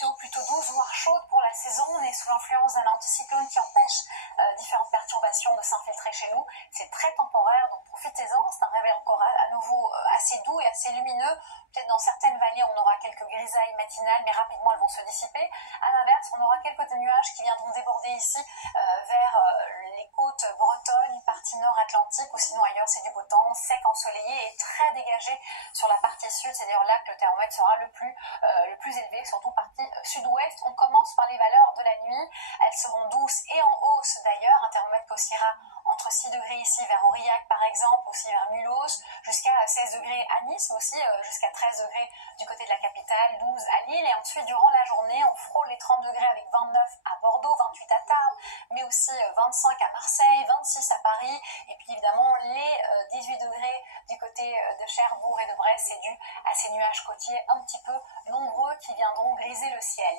météo plutôt douce, voire chaude pour la saison. On est sous l'influence d'un anticyclone qui empêche différentes perturbations de s'infiltrer chez nous. C'est très temporaire, donc profitez-en. C'est un réveil encore à nouveau assez doux et assez lumineux. Peut-être dans certaines vallées, on aura quelques grisailles matinales, mais rapidement elles vont se dissiper. À l'inverse, on aura quelques nuages qui viendront déborder ici vers les côtes bretonnes, partie nord atlantique, ou sinon ailleurs c'est du beau temps, sec, ensoleillé et très dégagé sur la partie sud. C'est d'ailleurs là que le thermomètre sera le plus élevé, surtout partie sud-ouest. On commence par les valeurs de la nuit. Elles seront douces et en hausse d'ailleurs. Un thermomètre qui oscillera entre 6 degrés ici vers Aurillac par exemple, aussi vers Mulhouse, jusqu'à 16 degrés à Nice, mais aussi jusqu'à 13 degrés du côté de la capitale, 12 à Lille. Et ensuite, durant la journée, on frôle les 30 degrés avec 29 à Bordeaux, 28 à Tarbes, mais aussi 25 à Marseille, 26 à Paris. Et puis évidemment, les 18 degrés du côté de Cherbourg et de Brest, c'est dû à ces nuages côtiers un petit peu nombreux qui viendront griser le ciel.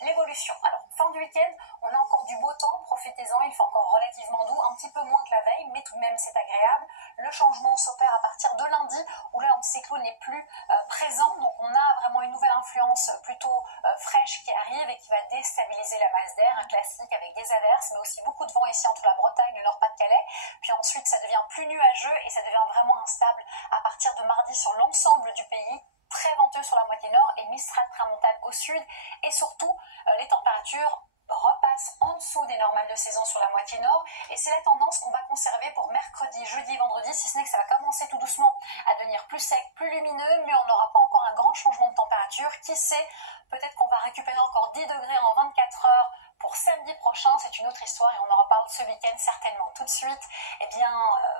L'évolution. Alors, fin du week-end, on a encore du beau temps, profitez-en, il fait encore relativement doux, un petit peu moins que la veille, mais tout de même c'est agréable. Le changement s'opère à partir de lundi, où là l'anticyclone n'est plus présent, donc on a vraiment une nouvelle influence plutôt fraîche qui arrive et qui va déstabiliser la masse d'air, un classique avec des averses, mais aussi beaucoup de vent ici entre la Bretagne et le Nord-Pas-de-Calais. Puis ensuite ça devient plus nuageux et ça devient vraiment instable à partir de mardi sur l'ensemble du pays. Très venteux sur la moitié nord et Mistral tramontane au sud, et surtout les températures repassent en dessous des normales de saison sur la moitié nord, et c'est la tendance qu'on va conserver pour mercredi, jeudi, vendredi, si ce n'est que ça va commencer tout doucement à devenir plus sec, plus lumineux, mais on n'aura pas encore un grand changement de température. Qui sait, peut-être qu'on va récupérer encore 10 degrés en 24 heures pour samedi prochain. C'est une autre histoire et on en reparle ce week-end certainement. Tout de suite, eh bien,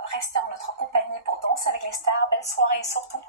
restez en notre compagnie pour Danse avec les stars. Belle soirée et surtout